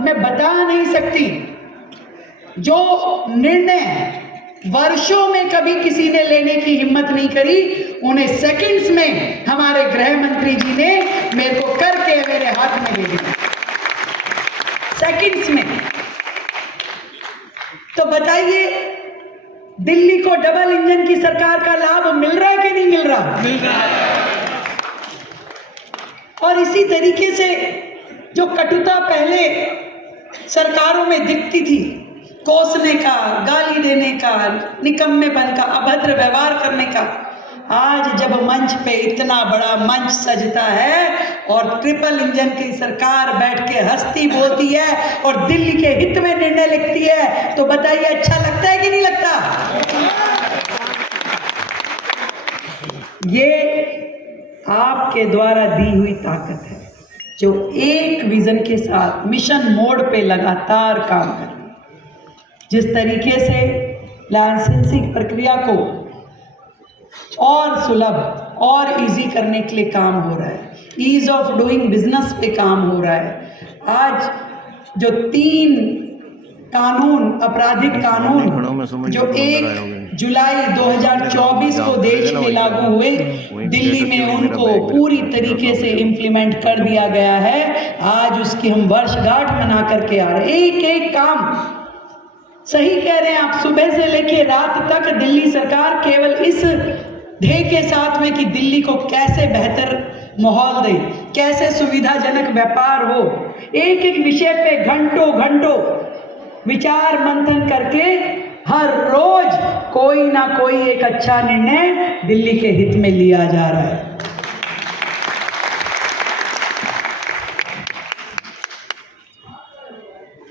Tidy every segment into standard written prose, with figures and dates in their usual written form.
मैं बता नहीं सकती। जो निर्णय वर्षों में कभी किसी ने लेने की हिम्मत नहीं करी, उन्हें सेकंड्स में हमारे गृह मंत्री जी ने मेरे को करके मेरे हाथ में दे दिया, सेकंड्स में। तो बताइए, दिल्ली को डबल इंजन की सरकार का लाभ मिल रहा है कि नहीं मिल रहा? मिल रहा है। और इसी तरीके से जो कटुता पहले सरकारों में दिखती थी, कोसने का, गाली देने का, निकम्मेपन का, अभद्र व्यवहार करने का, आज जब मंच पे इतना बड़ा मंच सजता है और ट्रिपल इंजन की सरकार बैठ के हंसती बोलती है और दिल्ली के हित में निर्णय लिखती है, तो बताइए अच्छा लगता है कि नहीं लगता? ये आपके द्वारा दी हुई ताकत है, जो एक विजन के साथ मिशन मोड पे लगातार काम कर रही है। जिस तरीके से लाइसेंसिंग प्रक्रिया को और सुलभ और इजी करने के लिए काम हो रहा है, ईज ऑफ डूइंग बिजनेस पे काम हो रहा है। आज जो 3 कानून, आपराधिक कानून जो 1 जुलाई 2024 को देश में लागू हुए, दिल्ली में उनको पूरी तरीके से इम्प्लीमेंट कर दिया गया है। आज उसकी हम वर्षगांठ मना करके आ रहे हैं। एक एक काम सही कह रहे हैं आप, सुबह से लेके रात तक दिल्ली सरकार केवल इस ध्येय के साथ में कि दिल्ली को कैसे बेहतर माहौल दे, कैसे सुविधाजनक व्यापार हो, एक एक विषय पे घंटों घंटों विचार मंथन करके हर रोज कोई ना कोई एक अच्छा निर्णय दिल्ली के हित में लिया जा रहा है।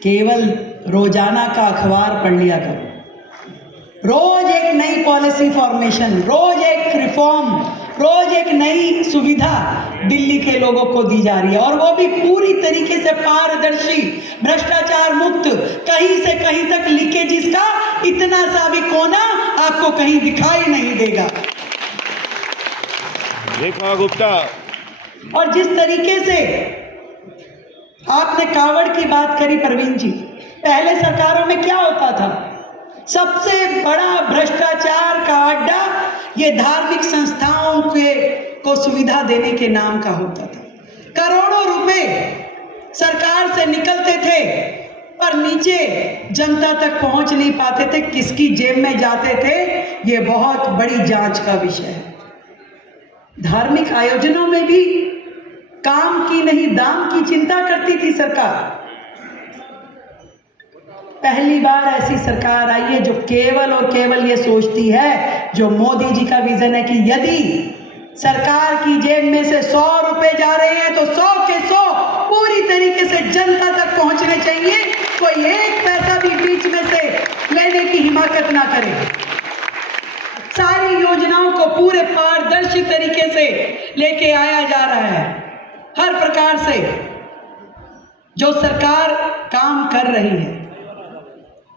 केवल रोजाना का अखबार पढ़ लिया करो, रोज एक नई पॉलिसी फॉर्मेशन, रोज एक रिफॉर्म, रोज एक नई सुविधा दिल्ली के लोगों को दी जा रही है, और वो भी पूरी तरीके से पारदर्शी, भ्रष्टाचार मुक्त, कहीं से कहीं तक लीकेजिस का इतना सा भी कोना आपको कहीं दिखाई नहीं देगा। रेखा गुप्ता। और जिस तरीके से आपने कावड़ की बात करी प्रवीण जी, पहले सरकारों में क्या होता था? सबसे बड़ा भ्रष्टाचार का अड्डा ये धार्मिक संस्थाओं को सुविधा देने के नाम का होता था। करोड़ों रुपए सरकार से निकलते थे पर नीचे जनता तक पहुंच नहीं पाते थे, किसकी जेब में जाते थे ये बहुत बड़ी जांच का विषय है। धार्मिक आयोजनों में भी काम की नहीं दाम की चिंता करती थी सरकार। पहली बार ऐसी सरकार आई है जो केवल और केवल ये सोचती है, जो मोदी जी का विजन है कि यदि सरकार की जेब में से 100 रुपए जा रहे हैं तो 100 के 100 पूरी तरीके से जनता तक पहुंचने चाहिए, कोई एक पैसा भी बीच में से लेने की हिम्मत ना करे। सारी योजनाओं को पूरे पारदर्शी तरीके से लेके आया जा रहा है। हर प्रकार से जो सरकार काम कर रही है,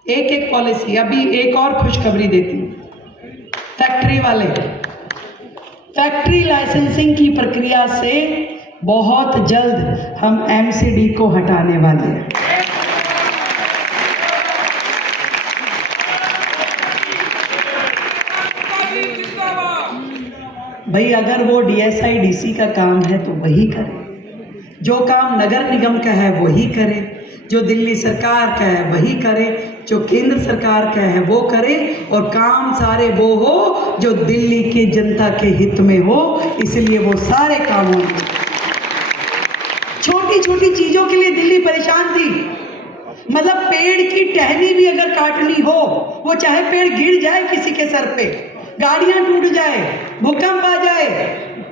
एक एक पॉलिसी। अभी एक और खुशखबरी देती हूँ, फैक्ट्री वाले, फैक्ट्री लाइसेंसिंग की प्रक्रिया से बहुत जल्द हम एमसीडी को हटाने वाले हैं। भाई अगर वो डीएसआई डीसी का काम है तो वही करे, जो काम नगर निगम का है वही करे, जो दिल्ली सरकार का है वही करे, जो केंद्र सरकार का है वो करे, और काम सारे वो हो जो दिल्ली की जनता के हित में हो। इसलिए वो सारे काम हो। छोटी छोटी चीजों के लिए दिल्ली परेशान थी। मतलब पेड़ की टहनी भी अगर काटनी हो, वो चाहे पेड़ गिर जाए किसी के सर पे, गाड़ियां टूट जाए, भूकंप आ जाए,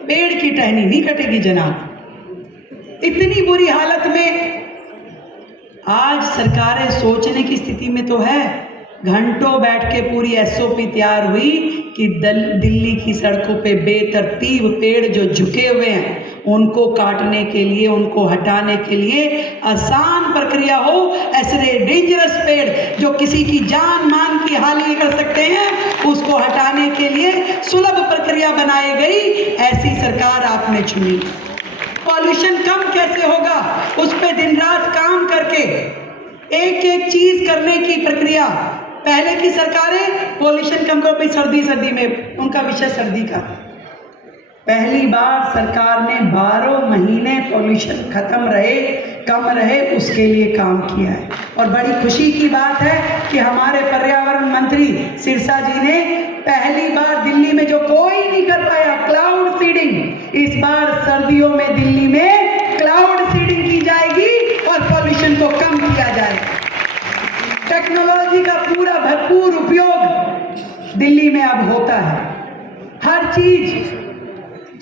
पेड़ की टहनी नहीं कटेगी जनाब। इतनी बुरी हालत में आज सरकारें सोचने की स्थिति में तो है। घंटों बैठ के पूरी एसओपी तैयार हुई कि दिल्ली की सड़कों पे बेतरतीब पेड़ जो झुके हुए हैं उनको काटने के लिए, उनको हटाने के लिए आसान प्रक्रिया हो। ऐसे डेंजरस पेड़ जो किसी की जान मान की हानि कर सकते हैं, उसको हटाने के लिए सुलभ प्रक्रिया बनाई गई। ऐसी सरकार आपने चुनी। पॉल्यूशन कम कैसे होगा, उस पर दिन रात काम करके आगे एक एक चीज करने की प्रक्रिया। पहले की सरकारें पॉल्यूशन कम करो, भाई सर्दी में उनका विषय सर्दी का था। पहली बार सरकार ने 12 महीने पॉल्यूशन कम रहे उसके लिए काम किया है। और बड़ी खुशी की बात है कि हमारे पर्यावरण मंत्री सिरसा जी ने पहली बार दिल्ली में जो कोई नहीं कर पाया, क्लाउड सीडिंग, इस बार सर्दियों में दिल्ली में क्लाउड सीडिंग की जाएगी और पॉल्यूशन को कम किया जाएगा। टेक्नोलॉजी का पूरा भरपूर उपयोग दिल्ली में अब होता है। हर चीज,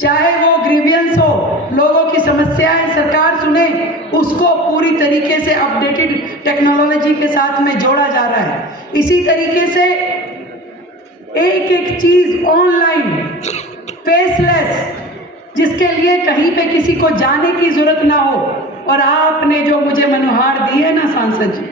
चाहे वो ग्रीवियंस हो, लोगों की समस्याएं सरकार सुने, उसको पूरी तरीके से अपडेटेड टेक्नोलॉजी के साथ में जोड़ा जा रहा है। इसी तरीके से एक एक चीज ऑनलाइन, फेसलेस, जिसके लिए कहीं पे किसी को जाने की जरूरत ना हो। और आपने जो मुझे मनुहार दी है ना सांसद जी,